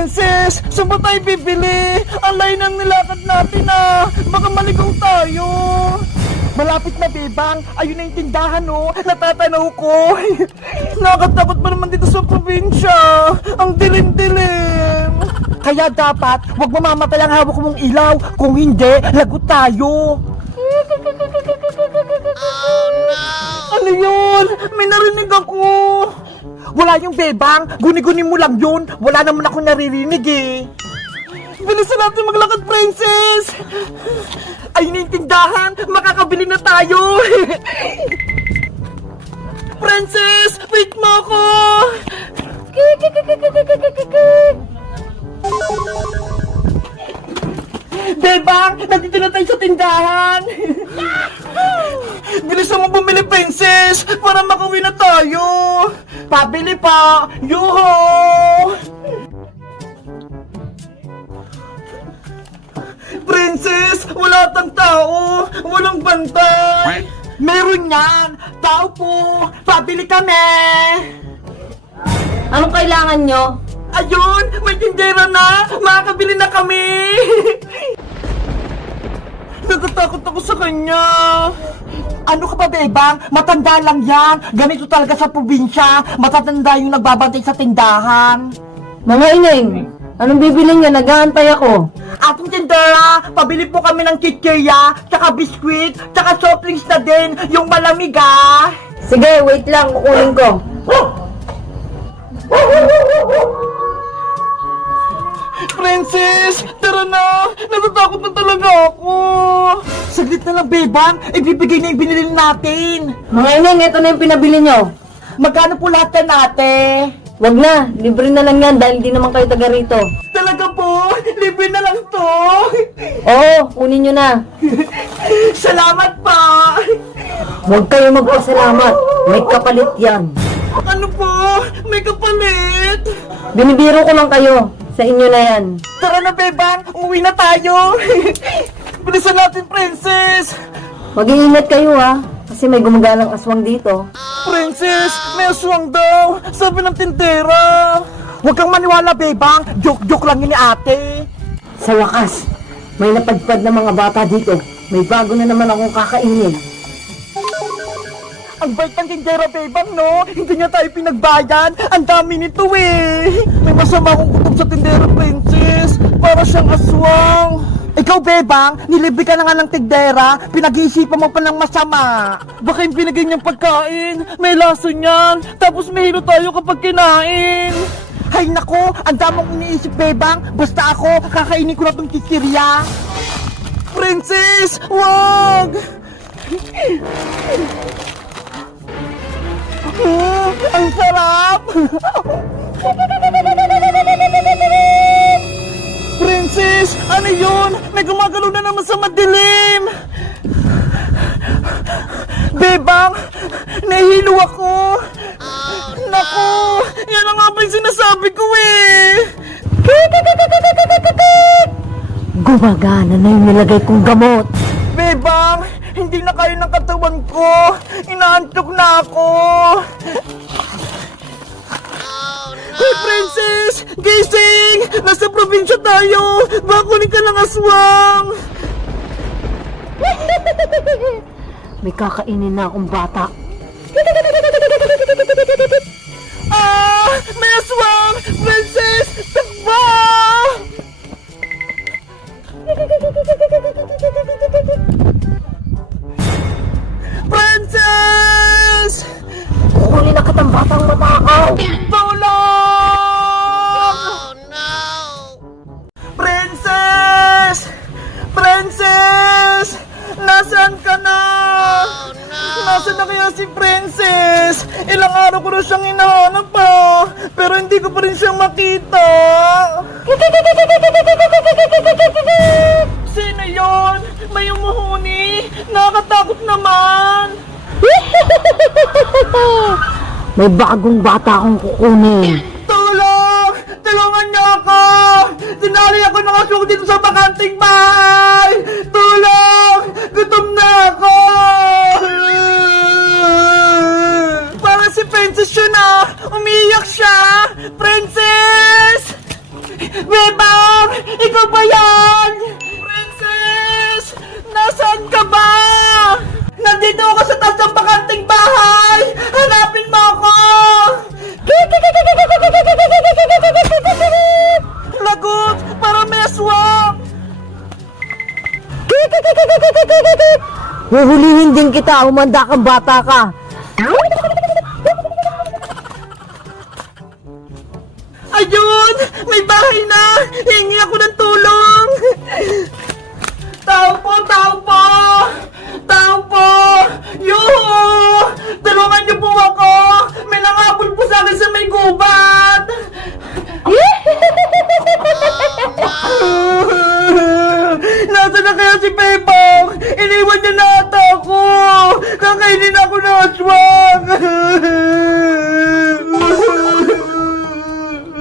Princess, saan ba tayo bibili? Ang layo ng nilakad natin ah. Baka maligaw tayo. Malapit na, Bebang. Ayun na yung tindahan, oh. Natatanaw ko. Nakakatakot pa naman dito sa probinsya. Ang dilim-dilim. Kaya dapat, huwag mamamatay ang hawak mong ilaw. Kung hindi, lagot tayo. Oh, no! Ano yun? May narinig ako. Wala yung Bebang. Guni-guni mo lang yun. Wala naman ako naririnig eh. Bilisan natin maglakad, Princess! Ayun na yung tindahan! Makakabili na tayo! Princess! Wait mo ako! Bebang! Nandito na tayo sa tindahan! Bilisan mo bumili, Princess! Para makauwi na tayo! Pabili pa! Yuho! Princess, wala tang tao, walang bantay. Meron yan, tao po, pabili kami. Anong kailangan nyo? Ayun, may tindera na, makakabili na kami. Natatakot ako sa kanya. Ano ka ba, Bebang? Matanda lang yan. Ganito talaga sa probinsya. Matatanda yung nagbabantay sa tindahan. Mga ineng, anong bibili nyo? Nag-aantay ako. Ating tindera, pabili po kami ng kikirya, tsaka biskwit, tsaka soft drinks na din, yung malamig ah. Sige, wait lang, kukunin ko. Princess, tara na! Natatakot na talaga ako! Saglit na lang, Bebang, ibibigay na yung binili natin. Mga ineng, ito na yung pinabili nyo. Magkano po lahat yan, ate? Wag na, libre na lang yan dahil di naman kayo taga rito. Talaga po? Libre na lang to? Oo, kunin nyo na. Salamat pa! Huwag kayo magpasalamat, may kapalit yan. Ano po? May kapalit? Binibiro ko lang kayo, sa inyo na yan. Tara na, Bebang! Umuwi na tayo! Bilisan natin, Princess! Mag-iingat kayo ha, kasi may gumagalang aswang dito. Princess, may aswang daw! Sabi ng tindera! Huwag kang maniwala, Bebang! Joke-joke lang yun ni ate! Sa wakas, may napadpad na mga bata dito. May bago na naman akong kakainin. Ang bait ng tindera, Bebang, no? Hindi niya tayo pinagbayan! Ang dami nito eh! May masama akong kutob sa tindera, Princess! Para siyang aswang! Ikaw, Bebang, nilibre ka na nga ng tindera, pinag-iisipan mo pa ng masama. Baka yung binigay niyang pagkain, may laso niyan, tapos may hilo tayo kapag kinain. Hay nako, ang damang iniisip, Bebang, basta ako, kakainin ko na tong kikirya. Princess, wag! Ang sarap! Princess, ano yun? May gumagalaw na naman sa madilim! Bebang, nahihilo ako! Naku, yan ang nga ba yung sinasabi ko eh! Gumagana na yung nilagay kong gamot. Bebang, hindi na kaya ng katawan ko! Inaantok na ako! Hey, Princess! Gising! Nasa probinsya tayo! Bakunin ka ng aswang! May kakainin na akong bata. Ah! May aswang! Princess! Takbo! Princess! Kukunin na kitang batang matakaw. Tulong! Oh, no! Princess! Princess! Nasaan ka na? Oh, no! Nasaan na kaya si Princess? Ilang araw ko na siyang hinahanap pa, pero hindi ko pa rin siyang makita. Sino yon? May umuhuni? Nakakatakot naman. May bagong bata akong kukunin. Tulong! Tulungan niyo ako! Sinali ako ng aswang dito sa bakanting bahay! Tulong! Gutom na ako! Parang si Princess yun ah! Umiiyak siya! Princess! Ikaw ba yan? Princess! Nasaan ka ba? Nandito ako sa taas ng bakanting bahay! Hanapin mo ako! Lagot! Para may aswang! Huhulihin din kita, umanda kang bata ka. Ayun! May bahay na! Hingi ako ng tulong! Tao po! Tao po! Tao po! Yuhu! Tulungan niyo po ako! May nangapol po sa akin sa may gubat! Nasaan na kaya si Bebang? Iniwan niya na ata ako! Kakainin ako ng aswang!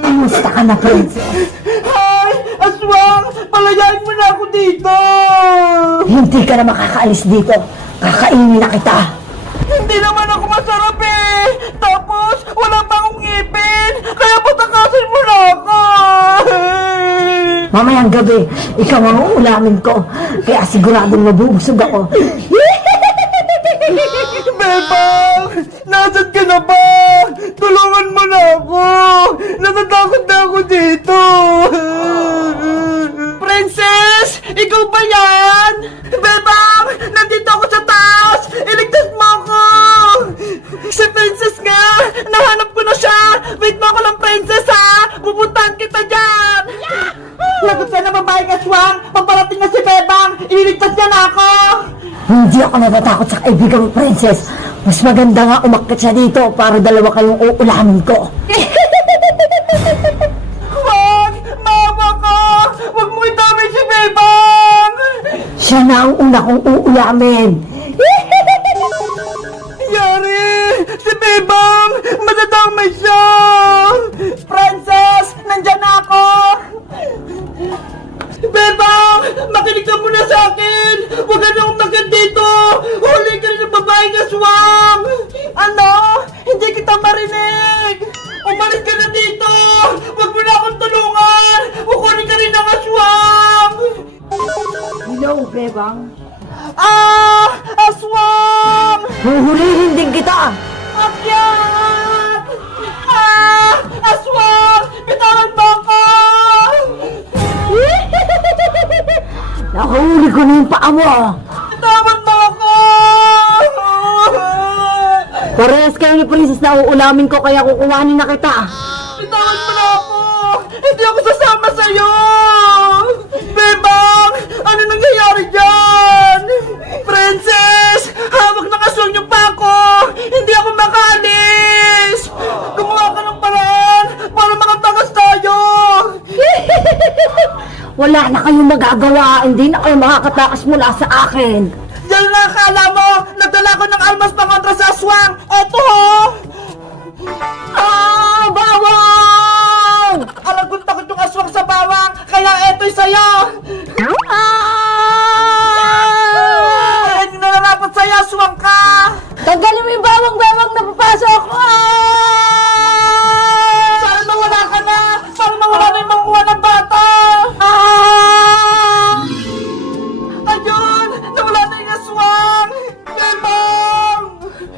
Kamusta ka na, princess? Hay! Aswang! Palayain mo na ako dito! Hindi ka na makakaalis dito. Kakainin na kita. Hindi naman ako masarap eh! Tapos, wala pa akong ngipin! Kaya patakasin mo na ako! Mamayang gabi, ikaw ang uulamin ko. Kaya siguradong mabubusog ako. Bebang! Nasaan ka na ba? Tulungan mo na ako! Natatakot na ako dito! Princess! Ikaw ba yan? Bebang! Nandito ako sa taas! Iligtas mo ako! Si Princess nga! Nahanap ko na siya! Wait mo ako lang, Princess, ha! Pupuntahan kita dyan! Lagot ka na babaeng aswang! Pagparating na si Bebang! Ililigtas niya na ako! Hindi ako natatakot sa kaibigan mo, princess. Mas maganda nga umakyat siya dito para dalawa kayong uulamin ko. Wag! Maawa ka! Wag mo itamay si Bebang! Siya na ang una kong uulamin. Yari! Si Bebang! Madadamay siya! Princess! Nandyan na ako! Bebang! Makinig ka muna sa akin! Huwag ka na umakyat dito! Huli ka rin ng babaeng aswang! Ano? Hindi kita marinig! Umalis ka na dito! Huwag mo na akong tulungan! Kukunin ka rin ng aswang! Hello, Bebang. Ah! Aswang! Huhulihin din kita. Akyat! Ah! Aswang! Bitawan mo ako! Nakahuli ko na yung paa mo. Bitawan mo ako! Parehas kayo ni princess na uulamin ko kaya kukuhanin na kita. Bitawan mo na ako! Hindi ako sasama sa'yo! Bebang! Ano nangyayari dyan? Princess! Hawak ng aswang yung pa ako! Hindi ako makaalis! Gumawa ka ng paraan para makatakas tayo! Wala na kayong magagawa. Hindi na kayo makakatakas mula sa akin. Yan na akala mo! Nagdala ko ng almas pangontra sa aswang! Eto ho! Ah! Bawang! Alam kong takot yung aswang sa bawang! Kaya eto'y sa'yo! Ah! Ayan yung nararapat sa'yo, aswang ka! Tanggalin mo yung bawang-bawang na papasok. Sana nawala ka na! Sana nawala na yung mangkuha ng bata! Ayun! Nawala na yung aswang! Bebang!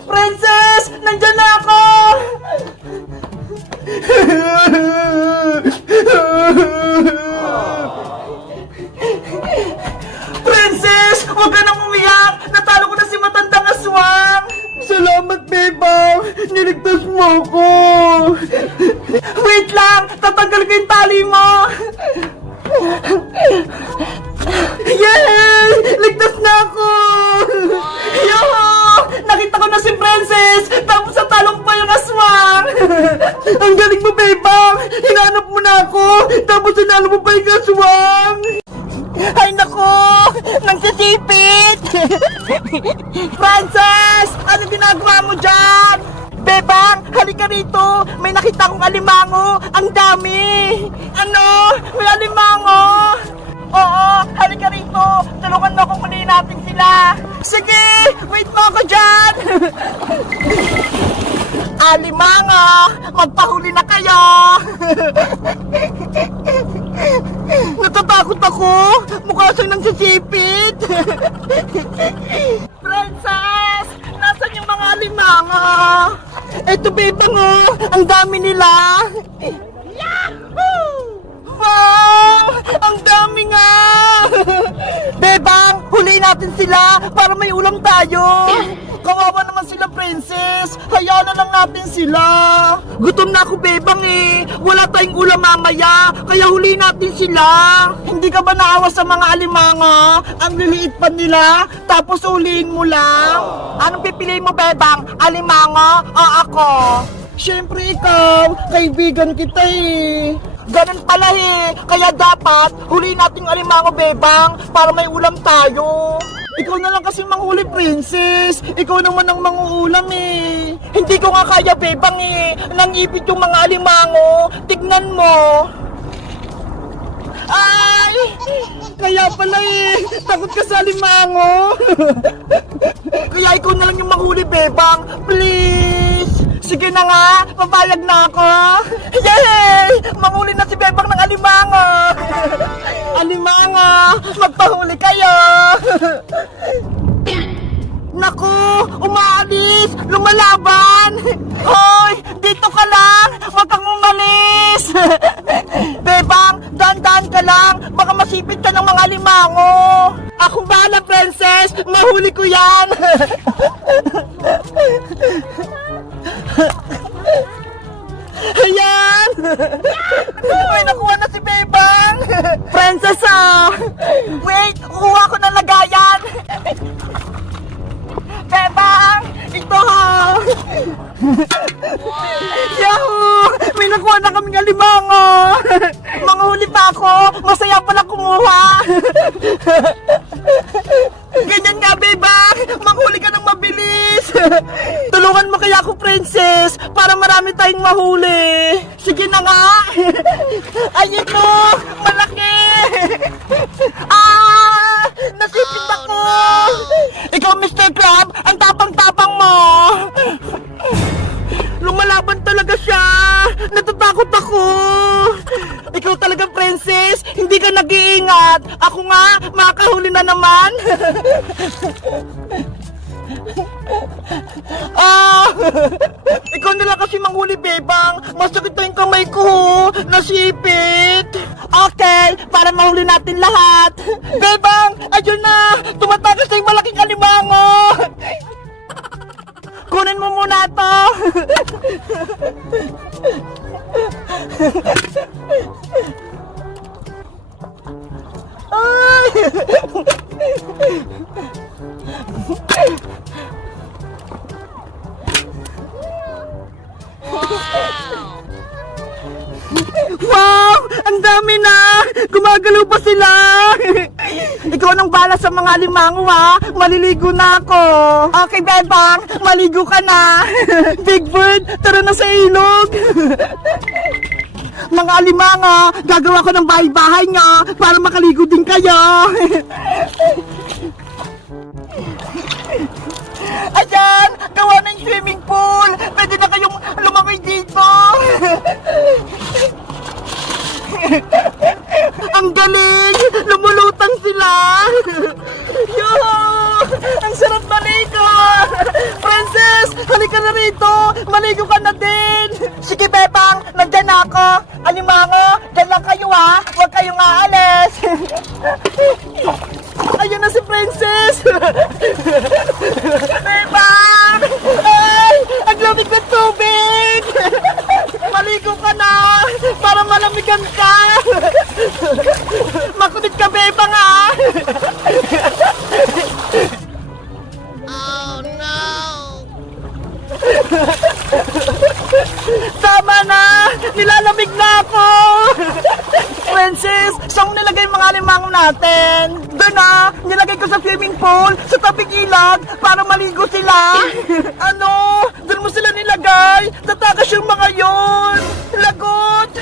Princess! Nandyan na ako! Princess! Huwag ka nang umiyak! Natalo ko na si matandang aswang! Salamat, Bebang! Niligtas mo ako! Wait lang! Tatanggal ko yung tali mo! Yay! Ligtas na ako! Yo! Nakita ko na si Princess! Tapos sa talong pa yung aswang! Ang galing mo, Bebang! Hinanap mo na ako! Tapos hinalo mo pa yung aswang! Ay nako! Nagsisipit! Princess! Ano ginagawa mo dyan? Bebang! Halika rito! May nakita akong alimango! Ang dami! Ano? May alimango! Oo! Halika rito! Tulungan mo akong kunin natin sila! Sige! Wait mo ako dyan! Alimango! Magpahuli na kayo! Natatakot natatakot ako. Mukha siyang nagsisipit. Princess! Nasaan yung mga alimanga? Eto, bebang, oh. Ang dami nila. Yahoo! Wow! Ang dami nga! Bebang, huliin natin sila para may ulam tayo. Kawawa naman sila, princess. Hayaan na lang natin sila. Gutom na ako, bebang eh. Wala tayong ulam mamaya, kaya huliin natin sila. Hindi ka ba naawa sa mga alimanga? Ang liliit pa nila, tapos huliin mo lang. Anong pipiliin mo, bebang? Alimanga o ako? Siyempre ikaw, kaibigan kita eh. Ganun pala eh, kaya dapat huliin nating alimango, bebang, para may ulam tayo. Ikaw na lang kasi manghuli, princess. Ikaw naman ang manguulam eh. Hindi ko nga kaya, bebang eh. Nangipit yung mga alimango. Tignan mo. Ay! Kaya pala eh. Takot ka sa alimango. Kaya ikaw na lang yung manghuli, bebang. Please. Sige na nga, papayag na ako. Yay! Manghuli na si bebang ng alimango. Alimango, magpahuli kayo. Naku, umaalis, lumalaban. Hoy, dito ka lang, wag kang umalis. Bebang, dahan-dahan ka lang, baka masipit ka ng mga alimango. Akong bahala, princess, mahuli ko yan. Ayan! May nakuha na si Bebang! Princess, ah! Wait! Kuha ko ng lagayan! Bebang! Ito, ha! Yahoo! May nakuha na kaming alimango! Manghuli pa ako! Masaya pala kumuha! Ganyan nga, Bebang! Manghuli ka ng mabilis! Tulungan mo kaya ako, princess, para marami tayong mahuli. Sige na nga. Ay, ito! Malaki! Ah! Nasipit ako! Ikaw, Mr. Crab, ang tapang-tapang mo! Lumalaban talaga siya! Natatakot ako! Ikaw talaga, princess! Hindi ka nag-iingat! Ako nga, makakahuli na naman! Ah! Ikaw na lang kasi manghuli, bebang. Masakit na yung kamay ko. Nasipit. Okay, para mahuli natin lahat. Bebang, ayun na. Tumatakas na yung malaking alimango. Kunin mo muna to. Ay! Wow! Ang dami na! Gumagalaw pa sila! Ikaw nang bala sa mga alimango, ha? Maliligo na ako! Okay, bebang! Maligo ka na! Big Bird, tara na sa ilog! Mga alimango, gagawa ko ng bahay-bahay nga para makaligo din kayo! Ayan! Gawa na yung swimming pool! Pwede na kayong lumangoy dito! Ang galing! Lumulutang sila! Yo! Ang sarap maligo! Princess! Halika na rito! Maligo ka na din! Sige, Bebang! Nandyan na ako! Alimango! Dyan lang kayo, ha! Huwag kayong aalis! Ayan na si Princess! Bebang! Ay! Ang lamig ng tubig! Maligo ka na! Para malamigan ka! Makunit ka, Bebang, ha! Oh no! Tama na! Nilalamig na ako! Princess, saan mo nilagay yung mga alimango natin? Doon na! Nilagay ko sa swimming pool, sa tabing ilog, para maligo sila! Ano? Doon mo sila nilagay? Tatakas yung mga yon! Lagot!